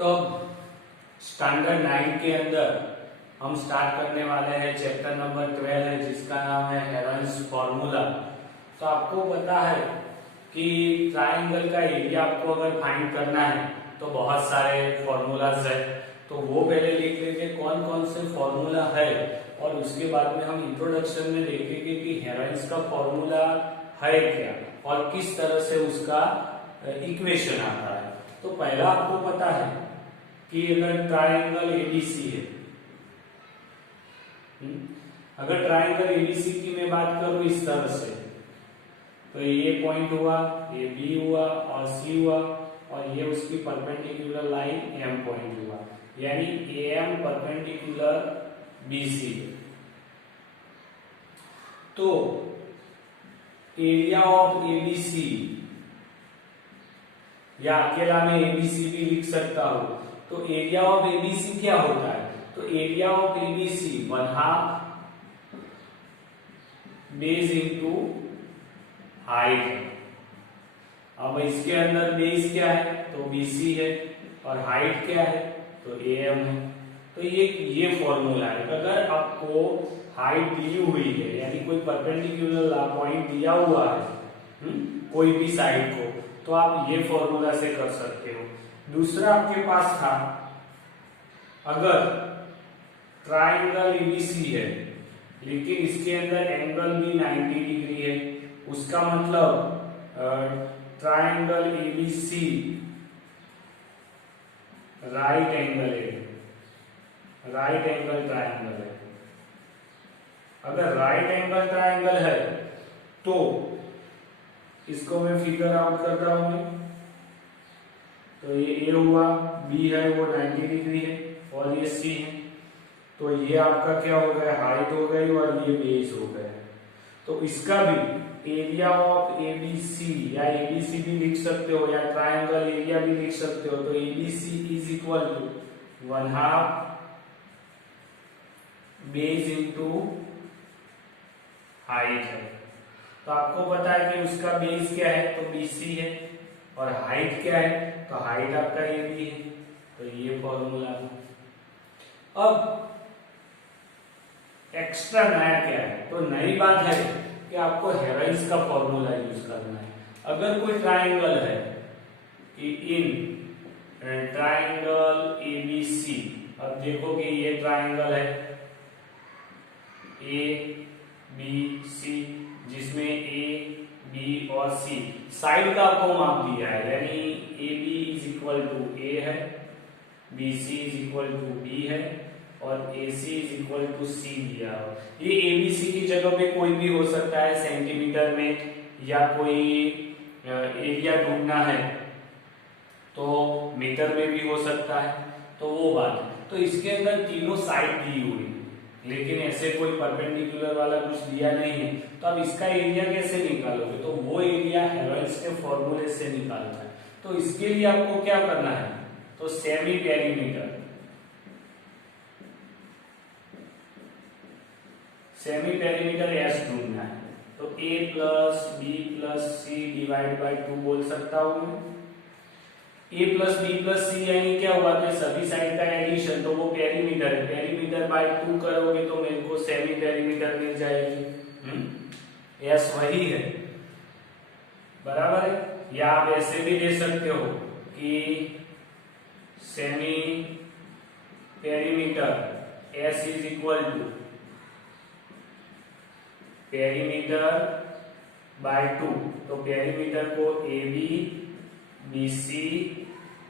तो स्टैंडर्ड 9 के अंदर हम स्टार्ट करने वाले हैं चैप्टर नंबर 12 है जिसका नाम है हेरोइन्स फॉर्मूला। तो आपको पता है कि ट्राइंगल का एरिया आपको अगर फाइंड करना है तो बहुत सारे फॉर्मूलाज है, तो वो पहले लिख लेंगे कौन कौन से फॉर्मूला है, और उसके बाद में हम इंट्रोडक्शन में देखेंगे कि हेरोइन्स का फॉर्मूला है क्या और किस तरह से उसका इक्वेशन आता है। तो पहला आपको पता है कि अगर ट्राइंगल एबीसी है, अगर ट्राइंगल एबीसी की मैं बात करूं इस तरह से, तो ये पॉइंट हुआ, ये बी हुआ और सी हुआ, और ये उसकी परपेंडिकुलर लाइन एम पॉइंट हुआ, यानी एम परपेंडिकुलर बीसी। तो एरिया ऑफ एबीसी, या अकेला मैं एबीसी भी लिख सकता हूं। तो एरिया ऑफ एबीसी क्या होता है? तो area of ABC 1/2 base into height. अब इसके अंदर बेस क्या है? तो बीसी है, और हाइट क्या है? तो एम है। तो ये फॉर्मूला है। अगर आपको हाइट दी हुई है, यानी कोई परपेंडिकुलर पॉइंट दिया हुआ है कोई भी साइड को, तो आप ये फॉर्मूला से कर सकते हो। दूसरा आपके पास था, अगर ट्राइंगल एबीसी है लेकिन इसके अंदर एंगल भी 90 डिग्री है, उसका मतलब ट्राइंगल एबीसी राइट एंगल है, राइट एंगल ट्राइंगल है। अगर राइट एंगल ट्राइंगल है तो इसको मैं फिगर आउट करता हूं। तो ये ए हुआ, बी है वो 90 डिग्री है, और ये सी है। तो ये आपका क्या हो गया? हाइट हो गई, और ये बेस हो गया। तो इसका भी एरिया ऑफ एबीसी, या एबीसी भी लिख सकते हो, या ट्राइंगल एरिया भी लिख सकते हो। तो ABC is equal to 1/2 base into height है। तो आपको पता है कि उसका बेस क्या है? तो बीसी है, और हाइट क्या है? तो हाइट आपका ये भी है। तो ये फॉर्मूला है। अब एक्स्ट्रा नया क्या है? तो नई बात है कि आपको हेरोइन्स का फॉर्मूला यूज करना है। अगर कोई ट्राइंगल है कि इन ट्राइंगल एबीसी, अब देखो कि ये ट्राइंगल है ए बी सी, जिसमें ए बी और सी साइड का आपको माप दिया है, यानी A B is equal to A है, B C is equal to B है, और A C is equal to C दिया हो। ये ए बी सी की जगह पे कोई भी हो सकता है सेंटीमीटर में, या कोई एरिया ढूंढना है तो मीटर में भी हो सकता है। तो वो बात है। तो इसके अंदर तीनों साइड दी हुई, लेकिन ऐसे कोई परपेंडिकुलर वाला कुछ दिया नहीं है। तो अब इसका एरिया कैसे निकालोगे? तो वो एरिया हेरोइन्स के फॉर्मूले से निकालना है। तो इसके लिए आपको क्या करना है? तो semi perimeter, semi perimeter S ढूंढना है। तो A plus B plus C divide by 2 बोल सकता हूं मैं। A plus B plus C यानी क्या हुआ? तो सभी साइड का एडिशन, तो वो पेरीमीटर है। पेरीमीटर बाय 2 करोगे तो मेरे को सेमी पेरीमीटर मिल जाएगी। एस वही है, बराबर है। या आप ऐसे भी दे सकते हो कि semi perimeter S is equal to perimeter by 2। तो पेरीमीटर को ए बी बी सी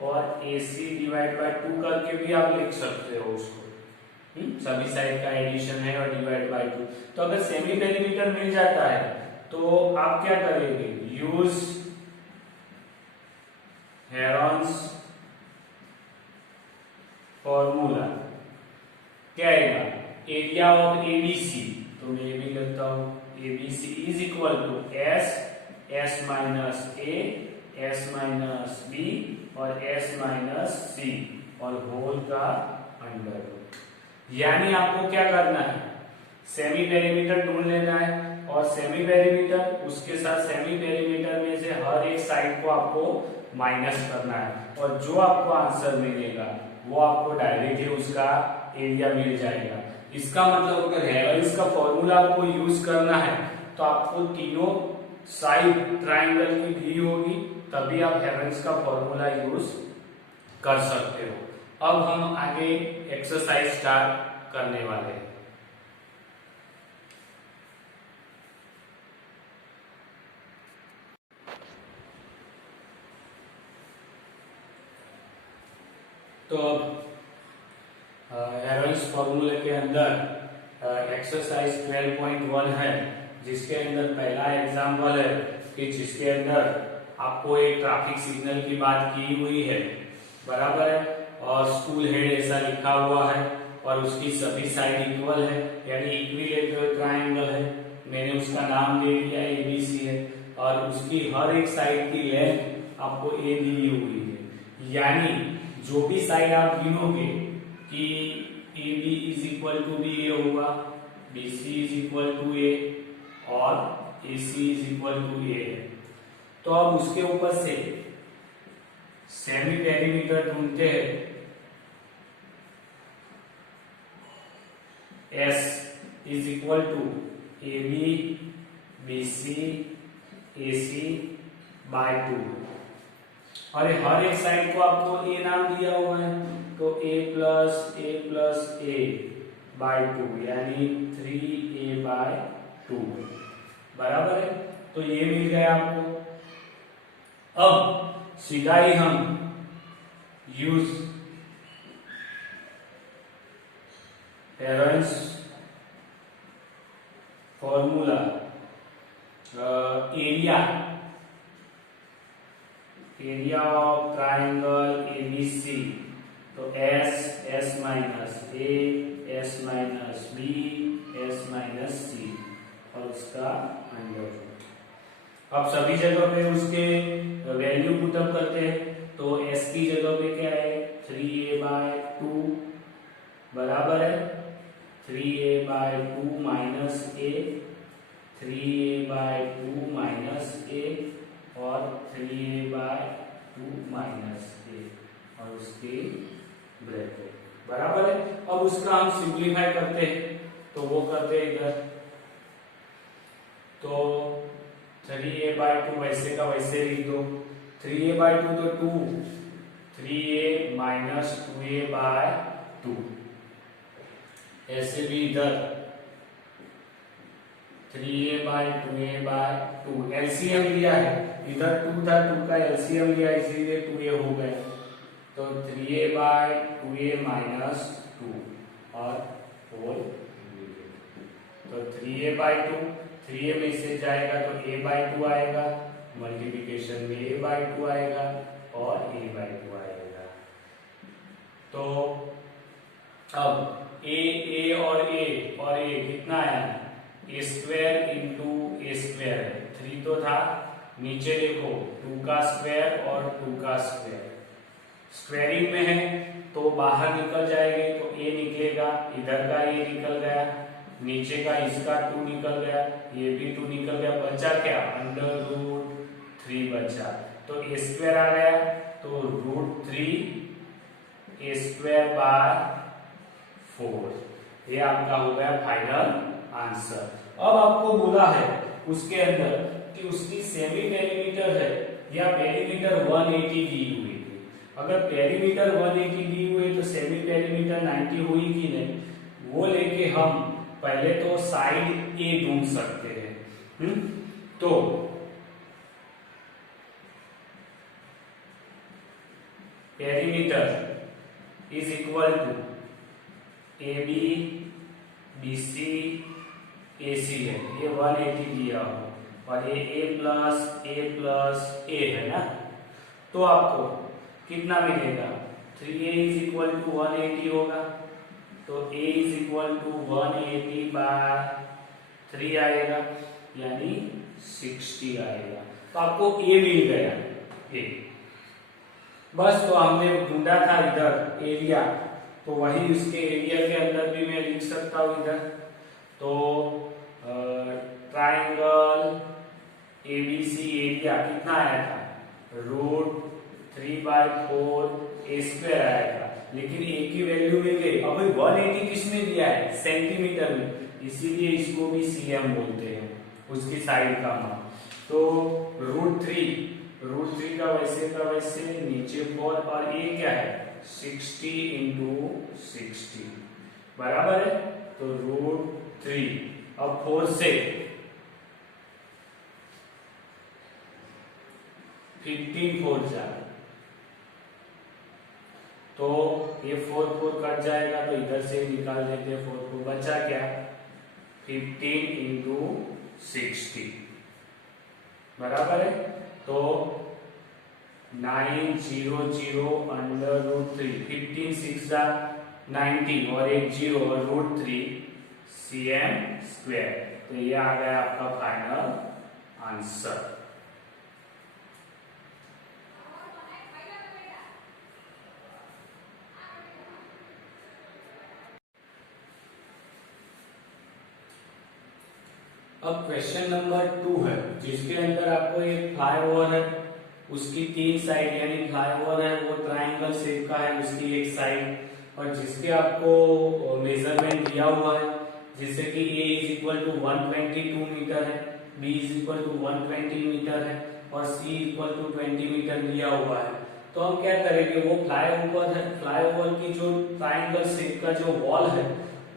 और ए सी डिवाइड बाय 2 करके भी आप लिख सकते हो उसको। सभी साइड का एडिशन है और डिवाइड बाय 2। तो अगर सेमी पेरीमीटर मिल जाता है तो आप क्या करेंगे? Use Heron's formula. क्या आएगा? एरिया ऑफ एबीसी, तो मैं ये भी लिखता हूं, ABC is equal to S, S minus A, S minus B और एस माइनस सी, और होल का अंडर रूट। यानी आपको क्या करना है? सेमी पेरीमीटर ढूंढ लेना है, और सेमी पेरीमीटर उसके साथ सेमी पेरीमीटर में से हर एक साइड को आपको माइनस करना है और जो आपको आंसर मिलेगा वो आपको डायरेक्टली उसका एरिया मिल जाएगा। इसका मतलब अगर हेवंस का फॉर्मूला आपको यूज करना है तो आपको तीनों साइड ट्राइंगल की दी होगी, तभी आप हेवंस का फॉर्मूला यूज कर सकते हो। अब हम आगे एक्सरसाइज स्टार्ट करने वाले हैं। तो हेवंस फॉर्मूले के अंदर एक्सरसाइज 12.1 है, जिसके अंदर पहला एग्जाम्पल है कि जिसके अंदर आपको एक ट्रैफिक सिग्नल की बात की हुई है, बराबर है, और स्कूल हेड ऐसा लिखा हुआ है और उसकी सभी साइड इक्वल है यानी इक्विलेटरल ट्रायंगल है। मैंने उसका नाम दे दिया एबीसी है और उसकी हर एक साइड की लेंथ आपको ए दी हुई है, यानी जो भी साइड आप गिनोगे कि A B is equal to B A होगा, B C is equal to A और A C is equal to A है। तो अब उसके ऊपर से सेमी पेरीमीटर ढूंढते हैं। S is equal to A B B C A C by 2 और हर एक साइड को आपको ए नाम दिया हुआ है, तो ए प्लस ए बाय 2 यानी 3a बाय 2 बराबर है। तो ये मिल गया आपको। अब सीधा ही हम use Heron's formula area of triangle ABC, तो S minus A S minus B S minus C और उसका अंडर रूट। अब सभी जगह पे उसके वैल्यू पुटअप करते हैं, तो एस की जगह पे क्या है 3a बाय 2 बराबर है 3a बाय 2 माइनस ए, 3a बाय 2 माइनस ए और 3a बाय 2 माइनस ए और उसके ब्रैकेट बराबर है। अब उसका हम सिंप्लीफाई करते हैं, तो वो करते हैं इधर, तो 3a बाय 2 वैसे का वैसे लिख दो, 3a बाय 2 तो 2, 3a माइनस 2a बाय 2, ऐसे भी इधर 3a bye 2a bye 2 LCM लिया है, इधर 2 था 2 का एलसीएम लिया इसीलिए 2a हो गया, तो 3a बाय 2a माइनस 2 और होल, तो 3a बाय 2 3a में से जाएगा तो a बाय 2 आएगा, मल्टीप्लिकेशन में a बाय 2 आएगा और a बाय 2 आएगा। तो अब a और a कितना आया, a square into a square, 3 तो था, नीचे देखो 2 का स्क्वायर और 2 का स्क्वायर, स्क्वायरिंग में है तो बाहर निकल जाएंगे, तो a निकलेगा, इधर का a निकल गया, नीचे का इसका 2 निकल गया, ये भी 2 निकल गया, बचा क्या अंडर रूट 3 बचा, तो a स्क्वायर आ गया, तो रूट 3 a स्क्वायर बाय 4, ये आपका हो गया फाइनल आंसर। अब आपको बोला है उसके अंदर कि उसकी सेमी पेरीमीटर है या पेरीमीटर 180 दी हुई थी, अगर पेरीमीटर 180 दी हुई तो सेमी पेरीमीटर 90 हुई कि नहीं, वो लेके हम पहले तो साइड ए ढूंढ सकते हैं। तो perimeter is equal to A B B C A C है, ये 180 दिया हो और ये a प्लस ए है ना, तो आपको कितना मिलेगा 3a इज इक्वल टू 180 होगा, तो a is equal to 180 by 3 आएगा यानी 60 आएगा, तो आपको a मिल गया a। बस तो हमने ढूंढा था इधर एरिया, तो वही उसके एरिया के अंदर भी मैं लिख सकता हूं इधर, तो ट्राइंगल एबीसी एरिया कितना आया था रूट 3/4 a² आएगा, लेकिन a की वैल्यू मिल गई। अभी 180 किस में दिया है? सेंटीमीटर में, इसीलिए इसको भी cm बोलते हैं, उसकी साइड का माप। तो √3 का वैसे नीचे 4 और ये क्या है? 60 × 60 बराबर है। तो √3 अब 4 से 15 4 जा, तो ये 4 कट जाएगा, तो इधर से निकाल देते हैं 4 को। बचा क्या? 15 × 60 बराबर है। तो 900 √3, 15 6 जा 90 और एक 0 और √3 cm²। तो ये आ गया आपका फाइनल आंसर। अब क्वेश्चन नंबर 2 है, जिसके अंदर आपको एक फ्लाईओवर है, उसकी 3 साइड, यानी फ्लाईओवर है वो ट्रायंगल शेप का है, उसकी एक साइड, और जिसके आपको मेजरमेंट दिया हुआ है, जिससे कि a = 122 मीटर है, b = 120 मीटर है और c = 20 मीटर दिया हुआ है। तो हम क्या करेंगे, वो फ्लाईओवर है, फ्लाईओवर की जो ट्रायंगल शेप का जो वॉल है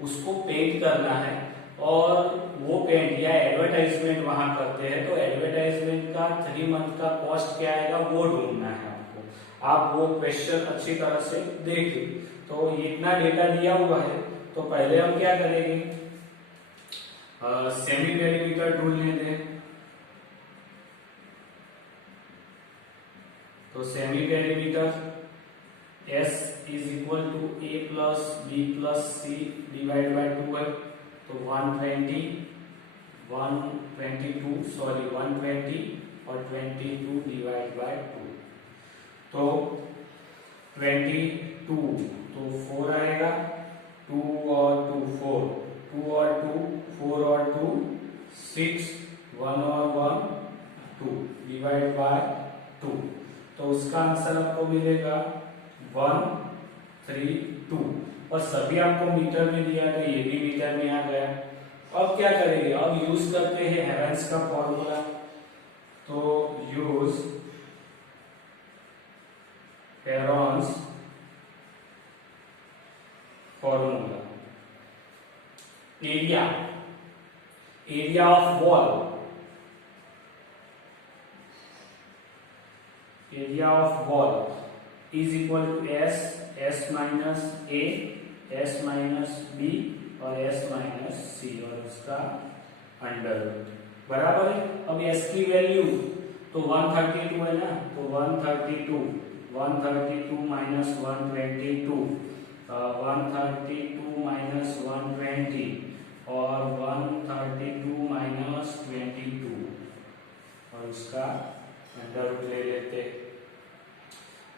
उसको पेंट करना है, और वो पेंट या एडवर्टाइजमेंट वहां करते हैं। तो एडवर्टाइजमेंट का 3 मंथ का कॉस्ट क्या आएगा वो ढूंढना है आपको। आप वो क्वेश्चन अच्छी तरह से देखिए। तो इतना डेटा दिया हुआ है, तो पहले हम क्या करेंगे, सेमी पेरीमीटर ढूंढ लेते हैं। तो semi perimeter S = a + b + c / 2 है। तो 120 और 22 / 2, तो 22, तो 4 आएगा, 2 और 2 4, 2 और 2 4 और 2 6, 1 और 1 2 / 2। तो उसका आंसर आपको मिलेगा 132, और सभी आपको मीटर में दिया, तो ये भी मीटर में आ गया। अब क्या करेंगे, अब यूज करते हैं हेवेंस का फॉर्मूला। तो use Heron's formula. Area of wall, is equal to S minus A, S minus B और S माइनस C, और उसका अंडर बराबर है। अब S की वैल्यू तो 132 है ना, तो 132 माइनस 122, 132 माइनस 120 और 132 माइनस 22, और उसका अंडर रूट ले लेते।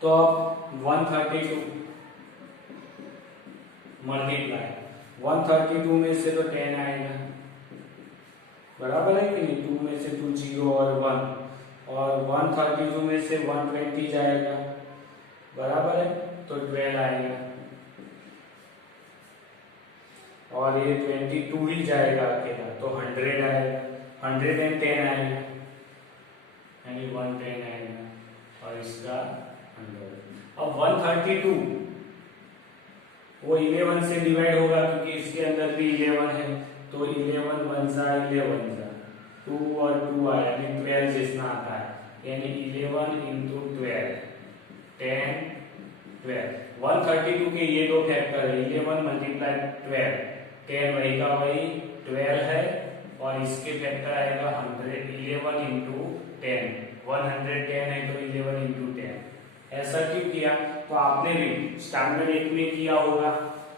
तो अब 132 मल्टीप्लाई 132 में से तो 10 आएगा, बराबर है कि नहीं? 2 में से 2 0 और 1, और 132 में से 120 जाएगा, बराबर है, तो 12 आएगा, और ये 22 ही जाएगा अकेला, तो 100 आएगा, 110 आएगा, यानी 110 आएगा, और इसका 100। अब 132 वो 11 से डिवाइड होगा, क्योंकि इसके अंदर भी 11 है, तो 11 1 जा 11 जा, 2 और 2 आया, यानी 12 जितना आता है, यानी 11 × 12 10 12। 132 के ये दो फैक्टर है, 11 मल्टीप्लाई 12, 10 वही का वही 12 है, और इसके फैक्टर आएगा 100, 11 × 10, 110 है तो 11 × 10। ऐसा क्यों किया? तो आपने भी स्टैंडर्ड 1 में किया होगा,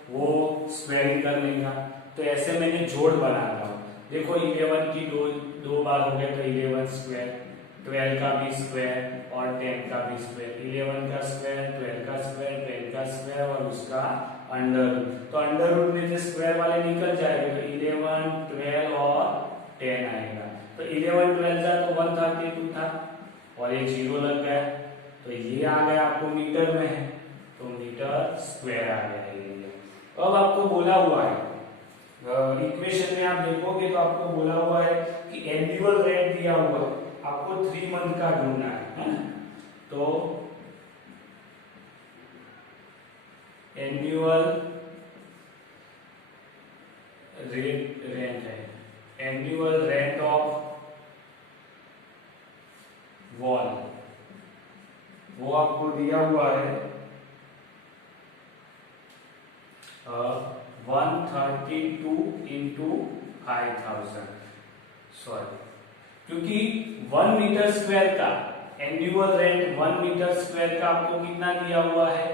वो स्क्वायरिंग करने का। तो ऐसे मैंने जोड़ बना रहा हूं, देखो 11 की दो बार हो गया, तो 11 स्क्वायर, 12 का भी स्क्वायर और 10 का भी स्क्वायर, 11 का स्क्वायर, 12 का स्क्वायर, 10 का स्क्वायर और उसका अंडर रूट। तो अंडर रूट में से स्क्वायर वाले निकल जाएंगे, तो 11 12 और 10 आएगा। तो 11 12 था तो 132 था, और ये 0 लग गया, तो तो ये आ गया आपको मीटर में है, तो मीटर स्क्वायर आ गया एरिया। अब आपको बोला हुआ है इक्वेशन में आप देखोगे तो आपको बोला हुआ है कि एनुअल रेंट दिया हुआ है, आपको 3 मंथ का ढूंढना है ना? तो एनुअल रेंट है, एनुअल रेंट ऑफ वॉल, वो आपको दिया हुआ है 132 इंटू 5000, सॉरी, क्योंकि 1 मीटर स्क्वायर का एनुअल रेंट 1 मीटर स्क्वायर का आपको कितना दिया हुआ है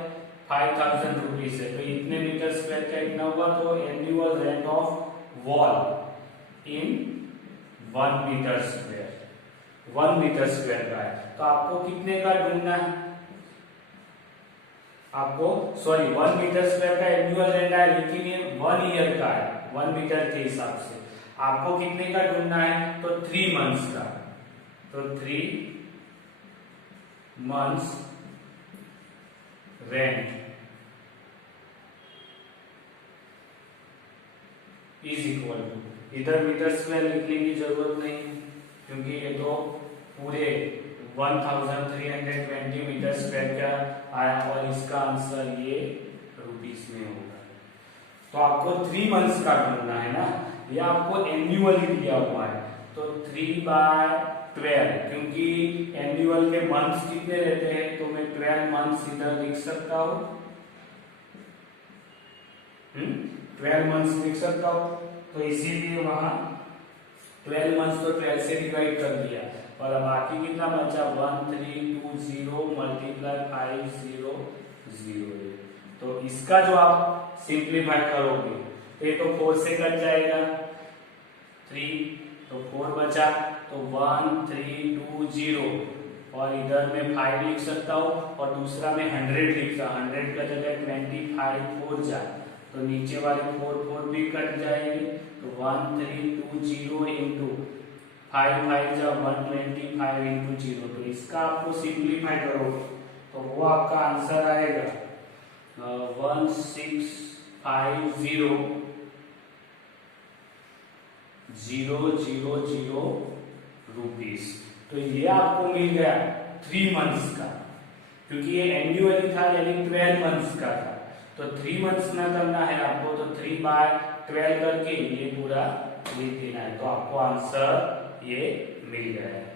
5000 रुपीज है, तो इतने मीटर स्क्वायर का इतना हुआ, तो annual rent of wall in 1 metre square, 1 metre square का है, तो आपको कितने का ढूंढना है, आपको सॉरी 1 मीटर स्क्वायर का एनुअल रेंट है, लेकिन ये 1 ईयर का है, 1 मीटर के हिसाब से आपको कितने का ढूंढना है, तो 3 मंथ्स का, तो 3 months rent is equal to, इधर मीटर स्क्वायर लिखने की जरूरत नहीं क्योंकि ये तो पूरे 1320 मीटर स्क्वायर का आया और इसका आंसर ये रुपीस में होगा। तो आपको 3 मंथ्स का ढूंढना है ना, ये आपको एनुअली दिया हुआ है, तो 3/12, क्योंकि एनुअल के मंथ्स कितने रहते हैं, तो मैं 12 मंथ्स इधर लिख सकता हूं, 12 मंथ्स लिख सकता हूं, तो इसीलिए वहां 12 मंथ्स तो 12 से डिवाइड कर दिया, और बाकी कितना बचा 1320 मल्टीप्लाई 500, तो इसका जो आप सिंप्लीफाई करोगे तो ये तो 4 से कट जाएगा, 3 तो 4 बचा, तो 1320, और इधर में 5 लिख सकता हूँ, और दूसरा में 100 लिखता, 100 का जगह 25 4 जाए, तो नीचे वाले 4 भी कट जाएंगे, तो 1320 इंटू 5 जा 125 इंटू 0, तो इसका आपको सिंप्लीफाई करोगे तो वो आपका आंसर आएगा 1650,000 रुपीस। तो ये आपको मिल गया 3 मंथ्स का, क्योंकि ये एनुअली था यानी 12 मंथ्स का था, तो 3 मंथ्स ना करना है आपको, तो 3/12 करके ये पूरा लिख देना है, तो आपको आंसर ये मिल गया है।